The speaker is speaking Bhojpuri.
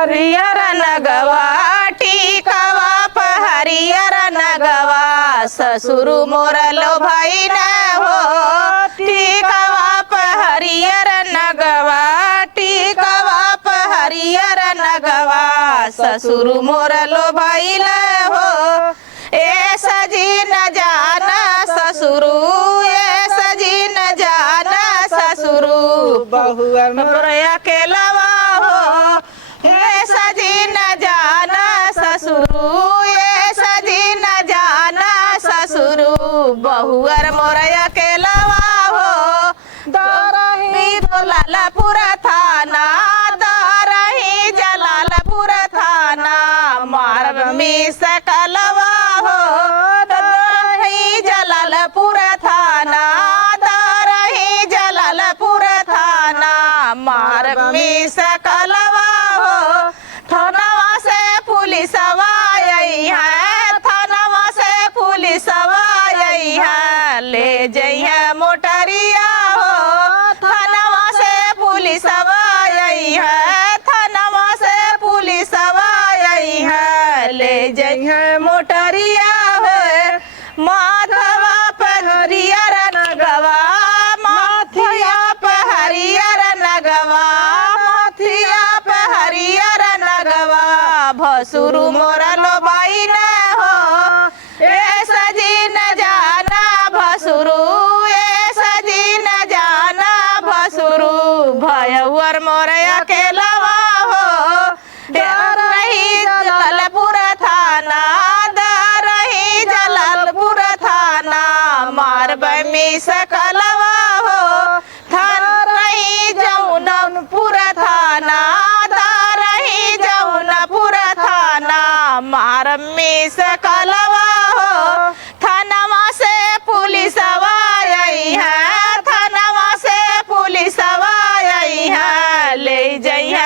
हरियर नगवा टीकवा हरियर नगवा ससुर मोर लो भाई न हो टीकवा हरियर नगवा टीकवा हरियर नगवा ससुर मोर लो भाई न हो ए सजी न जाना ससुरु ए सजी न जाना ससुरु बहुआ मोर अकेलावा हो ए सजी न जाना ससुरु ए सजी न जाना ससुरु बहुअर मोर अकेलावा हो दरही जलालपुर थाना दरही जलालपुर थाना मार में सकलवा हो दरही जलालपुर थाना दरही जलालपुर थाना मार में सकलवा हो थानवा से पुलिसवा आई है थानवा से पुलिसवा आई है ले जइहे मोटरिया हो थानवा से पुलिसवा आई है थानवा से पुलिसवा आई है ले जइहे मोटरिया हो माधवा पर हरियर नगवा माथिया पर हरियर नगवा माथिया पर हरियर नगवा भसुरु मोरा लो बाई न हो ए सजी न जाना भसुरु ए सजी न जाना भसुरु भयवर मोर अकेलावा हो दरही जलालपुर थाना दरही जलालपुर थाना मारब में सकलवा हो दरही जौनपुर थाना दरही जौनपुर थाना मार में सक